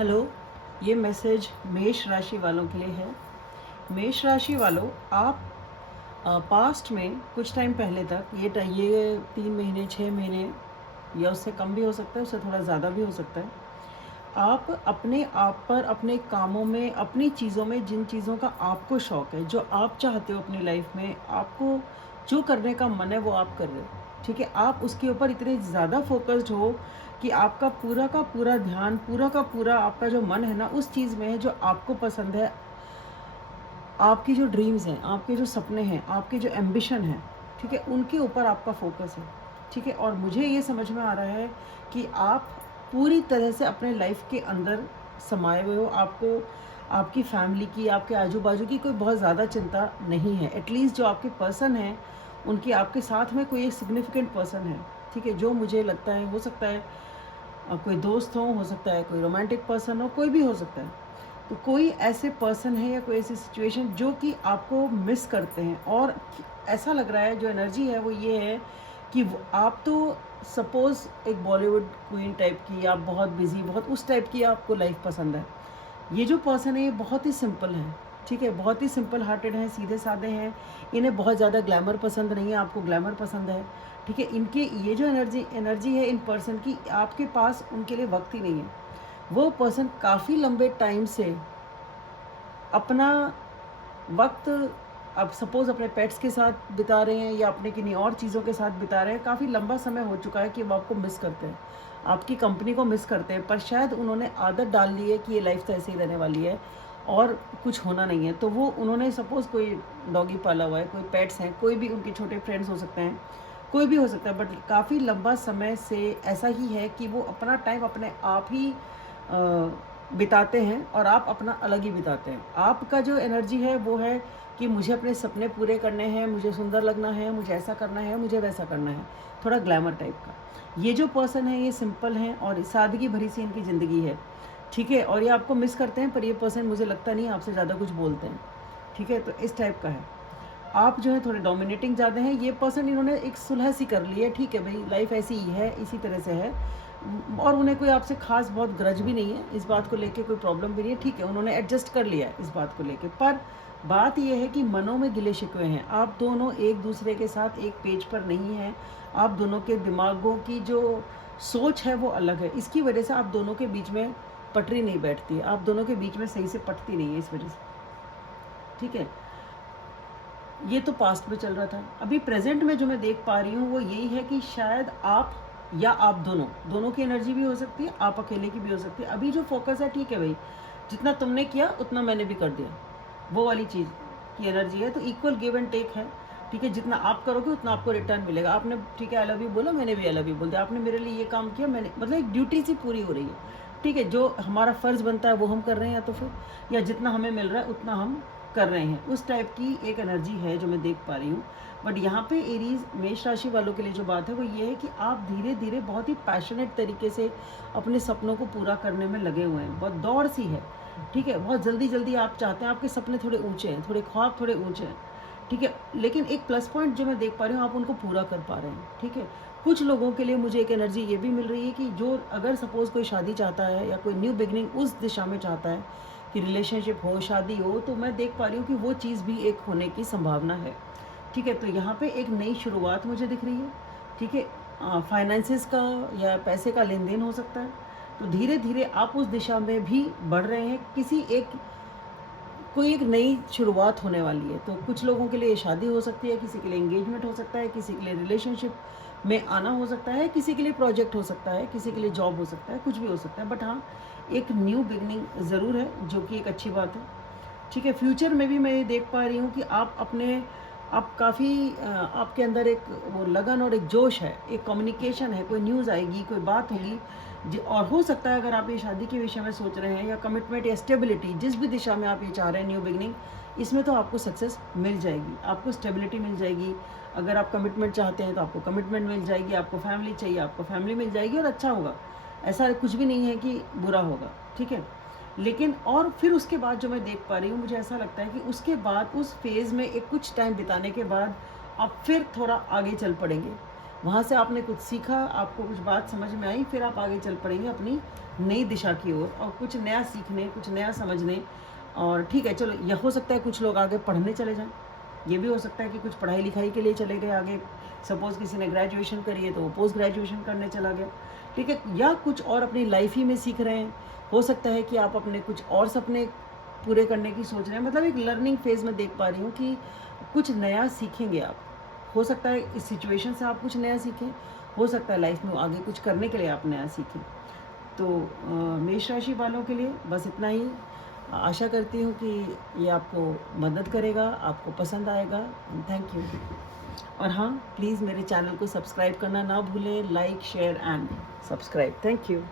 Hello, ये message मेष राशि वालों के लिए है। मेष राशि वालों, आप पास्ट में कुछ टाइम पहले तक ये 3 महीने 6 महीने या उससे कम भी हो सकता है, उससे थोड़ा ज़्यादा भी हो सकता है। आप अपने आप पर, अपने कामों में, अपनी चीज़ों में, जिन चीज़ों का आपको शौक़ है, जो आप चाहते हो अपनी लाइफ में, आपको जो करने का मन है वो आप कर रहे हो। ठीक है, आप उसके ऊपर इतने ज़्यादा फोकस्ड हो कि आपका पूरा का पूरा ध्यान, पूरा का पूरा आपका जो मन है ना उस चीज़ में है जो आपको पसंद है। आपकी जो ड्रीम्स हैं, आपके जो सपने हैं, आपके जो एम्बिशन हैं, ठीक है, उनके ऊपर आपका फोकस है। ठीक है, और मुझे ये समझ में आ रहा है कि आप पूरी तरह से अपने लाइफ के अंदर समाये हुए हो। आपको आपकी फैमिली की, आपके आजू बाजू की कोई बहुत ज़्यादा चिंता नहीं है। एटलीस्ट जो आपके पर्सन हैं, उनकी आपके साथ में कोई एक सिग्निफिकेंट पर्सन है। ठीक है, जो मुझे लगता है, हो सकता है कोई दोस्त हो सकता है कोई रोमांटिक पर्सन हो, कोई भी हो सकता है। तो कोई ऐसे पर्सन है या कोई ऐसी सिचुएशन जो कि आपको मिस करते हैं, और ऐसा लग रहा है जो एनर्जी है वो ये है कि आप तो सपोज़ एक बॉलीवुड क्वीन टाइप की, आप बहुत बिज़ी, बहुत उस टाइप की आपको लाइफ पसंद है। ये जो पर्सन है ये बहुत ही सिंपल है। ठीक है, बहुत ही सिंपल हार्टेड हैं, सीधे साधे हैं। इन्हें बहुत ज़्यादा ग्लैमर पसंद नहीं है, आपको ग्लैमर पसंद है। ठीक है, इनके ये जो एनर्जी है इन पर्सन की, आपके पास उनके लिए वक्त ही नहीं है। वो पर्सन काफ़ी लंबे टाइम से अपना वक्त, अब सपोज़ अपने पेट्स के साथ बिता रहे हैं या अपने किन्हीं और चीज़ों के साथ बिता रहे हैं। काफ़ी लंबा समय हो चुका है कि वो आपको मिस करते हैं, आपकी कंपनी को मिस करते हैं, पर शायद उन्होंने आदत डाल ली है कि ये लाइफ तो ऐसे ही रहने वाली है और कुछ होना नहीं है। तो वो उन्होंने सपोज़ कोई डॉगी पाला हुआ है, कोई पेट्स हैं, कोई भी उनके छोटे फ्रेंड्स हो सकते हैं, कोई भी हो सकता है, बट काफ़ी लंबा समय से ऐसा ही है कि वो अपना टाइम अपने आप ही बिताते हैं और आप अपना अलग ही बिताते हैं। आपका जो एनर्जी है वो है कि मुझे अपने सपने पूरे करने हैं, मुझे सुंदर लगना है, मुझे ऐसा करना है, मुझे वैसा करना है, थोड़ा ग्लैमर टाइप का। ये जो पर्सन है ये सिंपल हैं और सादगी भरी सी इनकी ज़िंदगी है। ठीक है, और ये आपको मिस करते हैं, पर ये पर्सन मुझे लगता नहीं आपसे ज़्यादा कुछ बोलते हैं। ठीक है, तो इस टाइप का है। आप जो है थोड़े डोमिनेटिंग ज़्यादा हैं। ये पर्सन, इन्होंने एक सुलह सी कर ली है। ठीक है भाई, लाइफ ऐसी ही है, इसी तरह से है, और उन्हें कोई आपसे ख़ास बहुत ग्रज भी नहीं है, इस बात को लेके कोई प्रॉब्लम भी नहीं है। ठीक है, उन्होंने एडजस्ट कर लिया है इस बात को लेके, पर बात ये है कि मनों में गिले शिकवे हैं। आप दोनों एक दूसरे के साथ एक पेज पर नहीं हैं। आप दोनों के दिमागों की जो सोच है वो अलग है। इसकी वजह से आप दोनों के बीच में पटरी नहीं बैठती है, आप दोनों के बीच में सही से पटती नहीं है इस वजह से। ठीक है, ये तो पास्ट में चल रहा था। अभी प्रेजेंट में जो मैं देख पा रही हूँ वो यही है कि शायद आप या आप दोनों की एनर्जी भी हो सकती है, आप अकेले की भी हो सकती है। अभी जो फोकस है, ठीक है भाई, जितना तुमने किया उतना मैंने भी कर दिया, वो वाली चीज़ की एनर्जी है। तो इक्वल गिव एंड टेक है। ठीक है, जितना आप करोगे उतना आपको रिटर्न मिलेगा। आपने, ठीक है, आई लव यू बोला, मैंने भी आई लव यू बोल दिया। आपने मेरे लिए ये काम किया, मैंने, मतलब एक ड्यूटी सी पूरी हो रही है। ठीक है, जो हमारा फ़र्ज़ बनता है वो हम कर रहे हैं, या तो फिर या जितना हमें मिल रहा है उतना हम कर रहे हैं। उस टाइप की एक एनर्जी है जो मैं देख पा रही हूँ। बट यहाँ पे एरीज़ मेष राशि वालों के लिए जो बात है वो ये है कि आप धीरे धीरे बहुत ही पैशनेट तरीके से अपने सपनों को पूरा करने में लगे हुए हैं। बहुत दौड़ सी है। ठीक है, बहुत जल्दी जल्दी आप चाहते हैं, आपके सपने थोड़े ऊंचे हैं, थोड़े ख्वाब थोड़े ऊंचे हैं। ठीक है, लेकिन एक प्लस पॉइंट जो मैं देख पा रही हूँ, आप उनको पूरा कर पा रहे हैं। ठीक है, कुछ लोगों के लिए मुझे एक एनर्जी ये भी मिल रही है कि जो अगर सपोज़ कोई शादी चाहता है या कोई न्यू बिगनिंग उस दिशा में चाहता है कि रिलेशनशिप हो, शादी हो, तो मैं देख पा रही हूँ कि वो चीज़ भी एक होने की संभावना है। ठीक है, तो यहाँ पे एक नई शुरुआत मुझे दिख रही है। ठीक है, फाइनेंसेस का या पैसे का लेन देन हो सकता है। तो धीरे धीरे आप उस दिशा में भी बढ़ रहे हैं। कोई एक नई शुरुआत होने वाली है। तो कुछ लोगों के लिए शादी हो सकती है, किसी के लिए एंगेजमेंट हो सकता है, किसी के लिए रिलेशनशिप में आना हो सकता है, किसी के लिए प्रोजेक्ट हो सकता है, किसी के लिए जॉब हो सकता है, कुछ भी हो सकता है। बट हाँ, एक न्यू बिगनिंग ज़रूर है, जो कि एक अच्छी बात है। ठीक है, फ्यूचर में भी मैं ये देख पा रही हूँ कि आप काफ़ी आपके अंदर एक वो लगन और एक जोश है, एक कम्युनिकेशन है, कोई न्यूज़ आएगी, कोई बात होगी। और हो सकता है अगर आप ये शादी के विषय में सोच रहे हैं या कमिटमेंट या स्टेबिलिटी, जिस भी दिशा में आप ये चाह रहे हैं न्यू बिगनिंग, इसमें तो आपको सक्सेस मिल जाएगी, आपको स्टेबिलिटी मिल जाएगी। अगर आप कमिटमेंट चाहते हैं तो आपको कमिटमेंट मिल जाएगी, आपको फैमिली चाहिए आपको फैमिली मिल जाएगी, और अच्छा होगा। ऐसा कुछ भी नहीं है कि बुरा होगा। ठीक है, लेकिन और फिर उसके बाद जो मैं देख पा रही हूँ, मुझे ऐसा लगता है कि उसके बाद उस फेज़ में एक कुछ टाइम बिताने के बाद आप फिर थोड़ा आगे चल पड़ेंगे। वहाँ से आपने कुछ सीखा, आपको कुछ बात समझ में आई, फिर आप आगे चल पड़ेंगे अपनी नई दिशा की ओर और कुछ नया सीखने, कुछ नया समझने। और ठीक है, चलो यह हो सकता है कुछ लोग आगे पढ़ने चले जाएं, ये भी हो सकता है कि कुछ पढ़ाई लिखाई के लिए चले गए आगे। सपोज़ किसी ने ग्रेजुएशन करी है तो वो पोस्ट ग्रेजुएशन करने चला गया, ठीक है, या कुछ और अपनी लाइफ ही में सीख रहे हैं। हो सकता है कि आप अपने कुछ और सपने पूरे करने की सोच रहे हैं। मतलब एक लर्निंग फेज़ में देख पा रही हूँ कि कुछ नया सीखेंगे आप। हो सकता है इस सिचुएशन से आप कुछ नया सीखें, हो सकता है लाइफ में आगे कुछ करने के लिए आप नया सीखें। तो मेष राशि वालों के लिए बस इतना ही। आशा करती हूँ कि ये आपको मदद करेगा, आपको पसंद आएगा। Thank you. और हाँ, प्लीज़ मेरे चैनल को सब्सक्राइब करना ना भूलें। Like, share and subscribe. Thank you.